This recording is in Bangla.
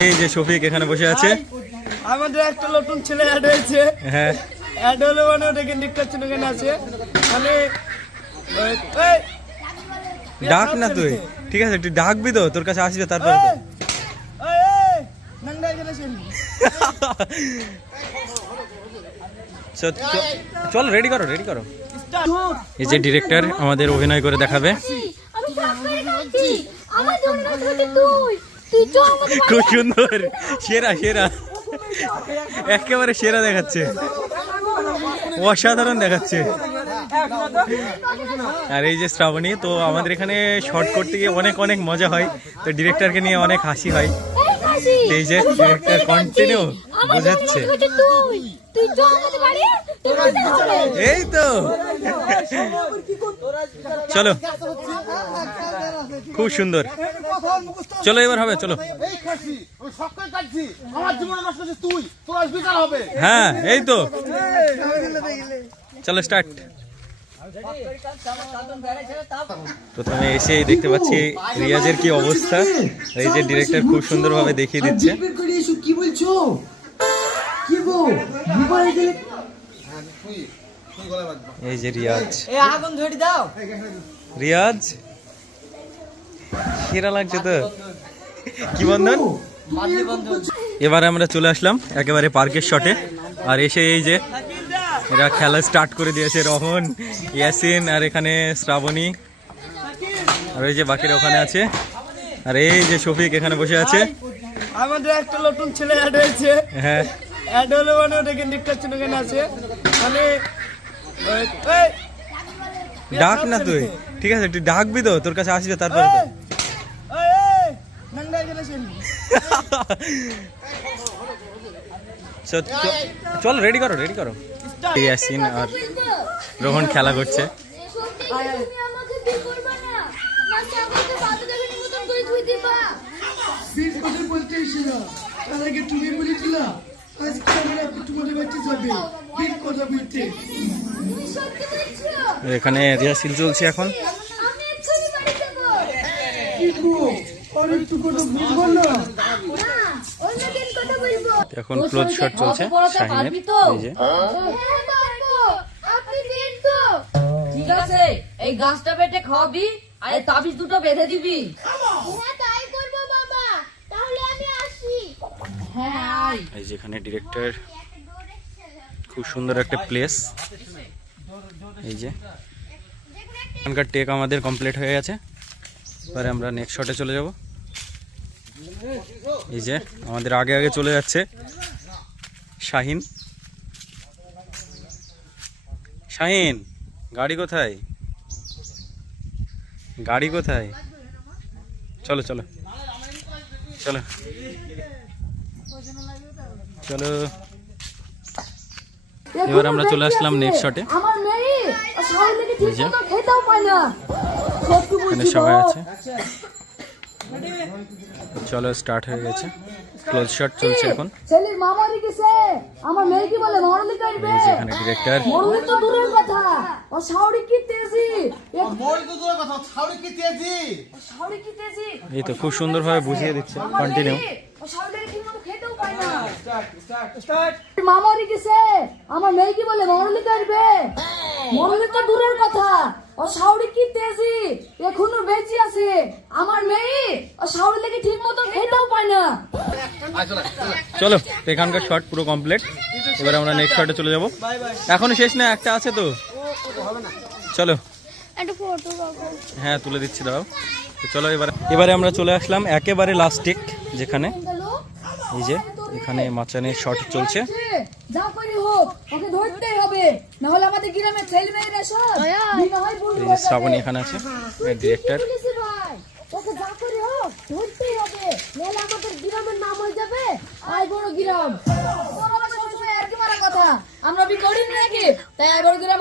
এই যে শফিক এখানে বসে আছে। আমাদের একটা নতুন ছেলে অ্যাড হয়েছে। হ্যাঁ, অ্যাড হলো মানে ওটাকে নিকাচ্ছেন ওখানে আছে মানে ডাক না তুই, ঠিক আছে তুই ডাকবি তো, তোর কাছে আসবে তারপরে তো। চল রেডি করো রেডি করো। এই যে ডিরেক্টর আমাদের অভিনয় করে দেখাবে। খুব সুন্দর, সেরা সেরা, একেবারে সেরা দেখাচ্ছে, অসাধারণ দেখাচ্ছে। আর এই যে শ্রাবণী, তো আমাদের এখানে শর্ট করতে গিয়ে অনেক অনেক মজা হয়, তো ডিরেক্টরকে নিয়ে অনেক হাসি হয়। এই যে ডিরেক্টর কন্টিনিউ বোঝাচ্ছে, এই তো চলো খুব সুন্দর। চলো এবার হবে, চলো। হ্যাঁ এই তো, চলো স্টার্ট। প্রথমে এসেই দেখতে পাচ্ছি রিয়াজের কি অবস্থা। এই যে ডিরেক্টর খুব সুন্দর ভাবে দেখিয়ে দিচ্ছে। কি বলছো? এই যে রিয়াজ, আগুন ধরে দাও। রিয়াজ সেরা লাগছে তো, কি বন্ধন। এবারে আমরা চলে আসলাম একেবারে পার্কের শটে। আর এসে এই যে এরা খেলা স্টার্ট করে দিয়েছে, রহন, ইয়াসিন, আর এখানে শ্রাবণী, আর এই যে বাকিরা ওখানে আছে। আর এই যে শফিক এখানে বসে আছে। আমাদের একটা নতুন ছেলে অ্যাড হয়েছে। হ্যাঁ, অ্যাড হলো মানে ওটাকে নিকাচ্ছেন ওখানে আছে মানে ডাক না তুই, ঠিক আছে তুই ডাকবি তো, তোর কাছে আসবে তারপরে তো। চল রেডি করো রেডি করো। ইয়াসিন আর রোহন খেলা করছে। এখানে রিহার্সেল চলছে এখন। এখন ক্লোজ শট চলছে শাহিনের। এই যে ঠিক আছে, এই গাছটা বেটে খাওয়াবি আর এই তাবিজ দুটো বেঁধে দিবি। হ্যাঁ তাই করব বাবা, তাহলে আমি আসি। হ্যাঁ আয়। এই যে এখানে ডিরেক্টর, খুব সুন্দর একটা প্লেস। এই যে এখানকার টেক আমাদের কমপ্লিট হয়ে গেছে। এবারে আমরা নেক্সট শটে চলে যাব। এই যে আমাদের আগে আগে চলে যাচ্ছে শাহিন। শাহিন, গাড়ি কোথায়, গাড়ি কোথায়? চলো চলো চলো চলো। এবার আমরা চলে আসলাম নেক্সট শটে। আমার মেয়ে শাওলিকে ঠিক মতো খেতেও পায় না। এখানে সবাই আছে। চলো স্টার্ট হয়ে গেছে, ক্লোজ শট চলছে এখন। ছেলের মামারি কিসে? আমার মেয়ে কি বলে মরলি করবে? এই যে এখানে ডিরেক্টর, মরলি তো দূরের কথা, ও শাওরি কি তেজি, মরলি তো দূরের কথা, শাওরি কি তেজি, শাওরি কি তেজি। এই তো খুব সুন্দর ভাবে বুঝিয়ে দিচ্ছে, কন্টিনিউ। ও শাওলিকে ঠিক মতো খেতেও পায় না। স্টার্ট। মামারি কিসে? আমার মেয়ে কি বলে মরলি করবে? মরলি তো দূরের কথা, ও শাওরি কি তেজি, এখনো বেঁচে আছে। আমার মেয়ে ও শাওরিকে ঠিক মতো খেতেও পায় না। চলো এখানকার শট পুরো কমপ্লিট। এবার আমরা নেক্সট শটে চলে যাব। এখনো শেষ না, একটা আছে তো। চলো একটা ফটো বাবা। হ্যাঁ তুলে দিচ্ছি, দাঁড়াও। তো চলো এবারে আমরা চলে আসলাম একেবারে লাস্ট টেক, যেখানে এই যে এখানে মাচানের শট চলছে। যা করি হোক ওকে ধরতেই হবে, না হলে আমাদের গ্রামে ছেলে মেয়েরা সব বিনা হয় বলবো। এই যে শ্রাবণী এখানে আছে, ডিরেক্টর। ভাই ওকে যা করি হোক ধরতেই হবে, নাহলে আমাদের গ্রামের নাম হয়ে যাবে আই বড় গ্রাম। আর কি মারা কথা, আমরা বি করি নাকি তাই আই বড় গ্রাম